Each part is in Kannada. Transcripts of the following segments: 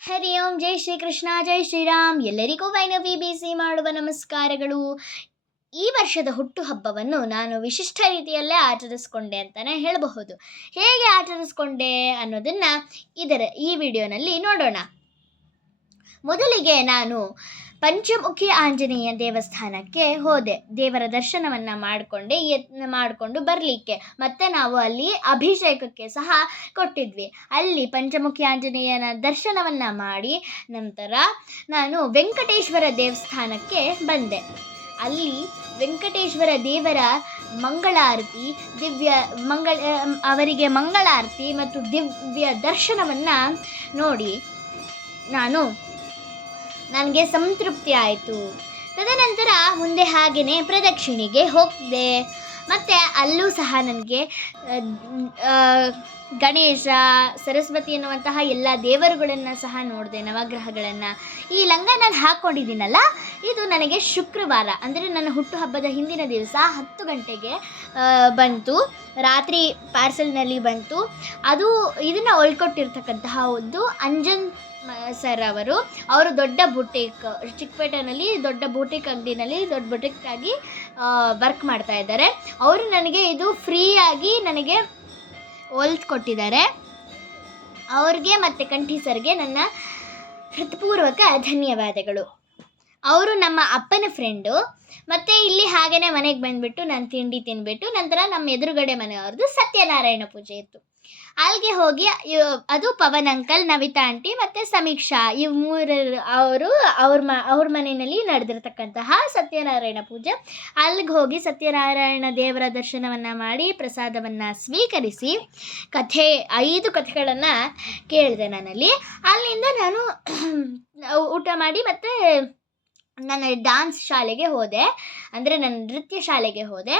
ಹರಿ ಓಂ ಜೈ ಶ್ರೀ ಕೃಷ್ಣ ಜೈ ಶ್ರೀರಾಮ್. ಎಲ್ಲರಿಗೂ ವೈನವಿ ಬಿಸಿ ಮಾಡುವ ನಮಸ್ಕಾರಗಳು. ಈ ವರ್ಷದ ಹುಟ್ಟುಹಬ್ಬವನ್ನು ನಾನು ವಿಶಿಷ್ಟ ರೀತಿಯಲ್ಲೇ ಆಚರಿಸ್ಕೊಂಡೆ ಅಂತಲೇ ಹೇಳಬಹುದು. ಹೇಗೆ ಆಚರಿಸ್ಕೊಂಡೆ ಅನ್ನೋದನ್ನು ಈ ವಿಡಿಯೋನಲ್ಲಿ ನೋಡೋಣ. ಮೊದಲಿಗೆ ನಾನು ಪಂಚಮುಖಿ ಆಂಜನೇಯ ದೇವಸ್ಥಾನಕ್ಕೆ ಹೋದೆ. ದೇವರ ದರ್ಶನವನ್ನು ಮಾಡಿಕೊಂಡು ಬರಲಿಕ್ಕೆ. ಮತ್ತು ನಾವು ಅಲ್ಲಿ ಅಭಿಷೇಕಕ್ಕೆ ಸಹ ಕೊಟ್ಟಿದ್ವಿ. ಅಲ್ಲಿ ಪಂಚಮುಖಿ ಆಂಜನೇಯನ ದರ್ಶನವನ್ನು ಮಾಡಿ ನಂತರ ನಾನು ವೆಂಕಟೇಶ್ವರ ದೇವಸ್ಥಾನಕ್ಕೆ ಬಂದೆ. ಅಲ್ಲಿ ವೆಂಕಟೇಶ್ವರ ದೇವರ ಮಂಗಳಾರತಿ ಅವರಿಗೆ ಮಂಗಳಾರತಿ ಮತ್ತು ದಿವ್ಯ ದರ್ಶನವನ್ನು ನೋಡಿ ನನಗೆ ಸಂತೃಪ್ತಿ ಆಯಿತು. ತದನಂತರ ಮುಂದೆ ಹಾಗೆಯೇ ಪ್ರದಕ್ಷಿಣೆಗೆ ಹೋಗಿದೆ. ಮತ್ತು ಅಲ್ಲೂ ಸಹ ನನಗೆ ಗಣೇಶ, ಸರಸ್ವತಿ ಎನ್ನುವಂತಹ ಎಲ್ಲ ದೇವರುಗಳನ್ನು ಸಹ ನೋಡಿದೆ, ನವಗ್ರಹಗಳನ್ನು. ಈ ಲಂಗ ನಾನು ಹಾಕ್ಕೊಂಡಿದ್ದೀನಲ್ಲ, ಇದು ನನಗೆ ಶುಕ್ರವಾರ ಅಂದರೆ ನನ್ನ ಹುಟ್ಟುಹಬ್ಬದ ಹಿಂದಿನ ದಿವಸ 10 ಗಂಟೆಗೆ ಬಂತು. ರಾತ್ರಿ ಪಾರ್ಸೆಲ್ನಲ್ಲಿ ಬಂತು. ಇದನ್ನು ಹೊಲ್ಕೊಟ್ಟಿರ್ತಕ್ಕಂತಹ ಒಂದು ಅಂಜನ್ ಸರ್ ಅವರು ದೊಡ್ಡ ಬುಟೀಕ್, ಚಿಕ್ಕಪೇಟೆನಲ್ಲಿ ದೊಡ್ಡ ಬುಟೀಕ್ ಅಂಗಡಿನಲ್ಲಿ ದೊಡ್ಡ ಬುಟೀಕಾಗಿ ವರ್ಕ್ ಮಾಡ್ತಾ ಇದ್ದಾರೆ. ಅವರು ನನಗೆ ಇದು ಫ್ರೀಯಾಗಿ ನನಗೆ ಹೊಲ್ಕೊಟ್ಟಿದ್ದಾರೆ. ಅವ್ರಿಗೆ ಮತ್ತು ಕಂಠಿ ಸರ್ಗೆ ನನ್ನ ಹೃತ್ಪೂರ್ವಕ ಧನ್ಯವಾದಗಳು. ಅವರು ನಮ್ಮ ಅಪ್ಪನ ಫ್ರೆಂಡು. ಮತ್ತು ಇಲ್ಲಿ ಹಾಗೆಯೇ ಮನೆಗೆ ಬಂದುಬಿಟ್ಟು ನಾನು ತಿಂಡಿ ತಿಂದುಬಿಟ್ಟು ನಂತರ ನಮ್ಮ ಎದುರುಗಡೆ ಮನೆಯವ್ರದ್ದು ಸತ್ಯನಾರಾಯಣ ಪೂಜೆ ಇತ್ತು. ಅಲ್ಲಿಗೆ ಹೋಗಿ ಅದು ಪವನ್ ಅಂಕಲ್, ನವಿತಾ ಆಂಟಿ ಮತ್ತು ಸಮೀಕ್ಷಾ, ಇವು ಅವ್ರ ಮನೆಯಲ್ಲಿ ನಡೆದಿರ್ತಕ್ಕಂತಹ ಸತ್ಯನಾರಾಯಣ ಪೂಜೆ. ಅಲ್ಲಿಗೆ ಹೋಗಿ ಸತ್ಯನಾರಾಯಣ ದೇವರ ದರ್ಶನವನ್ನು ಮಾಡಿ ಪ್ರಸಾದವನ್ನು ಸ್ವೀಕರಿಸಿ 5 ಕಥೆಗಳನ್ನು ಕೇಳಿದೆ ನಾನಲ್ಲಿ. ಅಲ್ಲಿಂದ ನಾನು ಊಟ ಮಾಡಿ ಮತ್ತು ನನ್ನ ಡ್ಯಾನ್ಸ್ ಶಾಲೆಗೆ ಹೋದೆ, ಅಂದರೆ ನನ್ನ ನೃತ್ಯ ಶಾಲೆಗೆ ಹೋದೆ.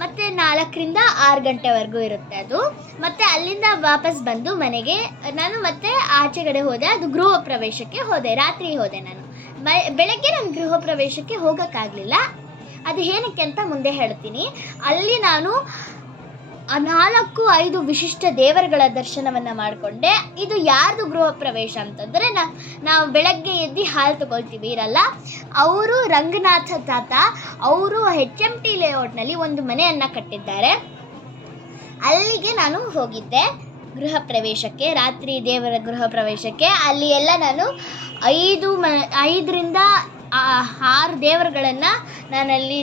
ಮತ್ತು 4ರಿಂದ 6 ಗಂಟೆವರೆಗೂ ಇರುತ್ತೆ ಅದು. ಮತ್ತು ಅಲ್ಲಿಂದ ವಾಪಸ್ ಬಂದು ಮನೆಗೆ ನಾನು ಮತ್ತೆ ಆಚೆಗಡೆ ಹೋದೆ. ಅದು ಗೃಹ ಪ್ರವೇಶಕ್ಕೆ ಹೋದೆ. ರಾತ್ರಿ ಹೋದೆ ನಾನು. ಬೆಳಗ್ಗೆ ನಾನು ಗೃಹ ಪ್ರವೇಶಕ್ಕೆ ಹೋಗೋಕ್ಕಾಗಲಿಲ್ಲ. ಅದು ಏನಕ್ಕೆ ಅಂತ ಮುಂದೆ ಹೇಳ್ತೀನಿ. ಅಲ್ಲಿ ನಾನು 4-5 ವಿಶಿಷ್ಟ ದೇವರುಗಳ ದರ್ಶನವನ್ನು ಮಾಡಿಕೊಂಡೆ. ಇದು ಯಾರ್ದು ಗೃಹ ಪ್ರವೇಶ ಅಂತಂದರೆ, ನಾವು ಬೆಳಗ್ಗೆ ಎದ್ದು ಹಾಲು ತಗೊಳ್ತೀವಿ ಇರಲ್ಲ, ಅವರು ರಂಗನಾಥ ತಾತ ಅವರು HMT ಲೇಔಟ್ನಲ್ಲಿ ಒಂದು ಮನೆಯನ್ನು ಕಟ್ಟಿದ್ದಾರೆ. ಅಲ್ಲಿಗೆ ನಾನು ಹೋಗಿದ್ದೆ ಗೃಹ ಪ್ರವೇಶಕ್ಕೆ, ರಾತ್ರಿ ದೇವರ ಗೃಹ ಪ್ರವೇಶಕ್ಕೆ. ಅಲ್ಲಿ ಎಲ್ಲ ನಾನು 5ರಿಂದ 6 ದೇವರುಗಳನ್ನು ನಾನಲ್ಲಿ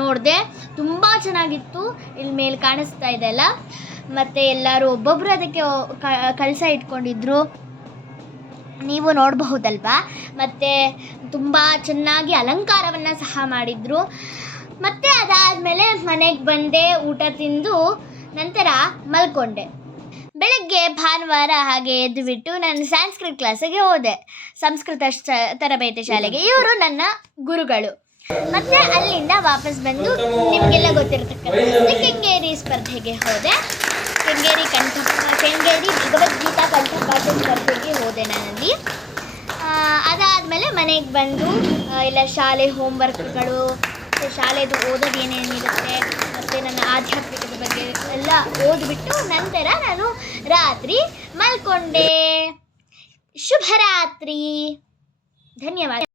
ನೋಡಿದೆ. ತುಂಬ ಚೆನ್ನಾಗಿತ್ತು. ಇಲ್ಲಿ ಮೇಲೆ ಕಾಣಿಸ್ತಾ ಇದೆಯಲ್ಲ. ಮತ್ತು ಎಲ್ಲರೂ ಒಬ್ಬೊಬ್ಬರು ಅದಕ್ಕೆ ಕಳಸ ಇಟ್ಕೊಂಡಿದ್ರು, ನೀವು ನೋಡಬಹುದಲ್ವಾ. ಮತ್ತು ತುಂಬ ಚೆನ್ನಾಗಿ ಅಲಂಕಾರವನ್ನು ಸಹ ಮಾಡಿದರು. ಮತ್ತು ಅದಾದಮೇಲೆ ಮನೆಗೆ ಬಂದೆ, ಊಟ ತಿಂದು ನಂತರ ಮಲ್ಕೊಂಡೆ. ಬೆಳಗ್ಗೆ ಭಾನುವಾರ ಹಾಗೆ ಎದ್ದುಬಿಟ್ಟು ನಾನು ಸಂಸ್ಕೃತ ಕ್ಲಾಸಿಗೆ ಹೋದೆ, ಸಂಸ್ಕೃತ ತರಬೇತಿ ಶಾಲೆಗೆ. ಇವರು ನನ್ನ ಗುರುಗಳು. ಮತ್ತು ಅಲ್ಲಿಂದ ವಾಪಸ್ ಬಂದು ನಿಮಗೆಲ್ಲ ಗೊತ್ತಿರತಕ್ಕಂಥ ಕೆಂಗೇರಿ ಸ್ಪರ್ಧೆಗೆ ಹೋದೆ. ಕೆಂಗೇರಿ ಭಗವದ್ಗೀತಾ ಕಂಠಪಾಠ ಸ್ಪರ್ಧೆಗೆ ಹೋದೆ ನಾನಲ್ಲಿ. ಅದಾದಮೇಲೆ ಮನೆಗೆ ಬಂದು ಎಲ್ಲ ಶಾಲೆ ಹೋಮ್ವರ್ಕ್ಗಳು, ಶಾಲೆದು ಓದೋದು ಏನೇನಿರುತ್ತೆ ಮತ್ತು ನನ್ನ ಆಧ್ಯಾತ್ಮಿಕದ ಬಗ್ಗೆ ಎಲ್ಲ ಓದಿಬಿಟ್ಟು ನಂತರ ನಾನು ರಾತ್ರಿ ಮಲ್ಕೊಂಡೆ. ಶುಭರಾತ್ರಿ. ಧನ್ಯವಾದ.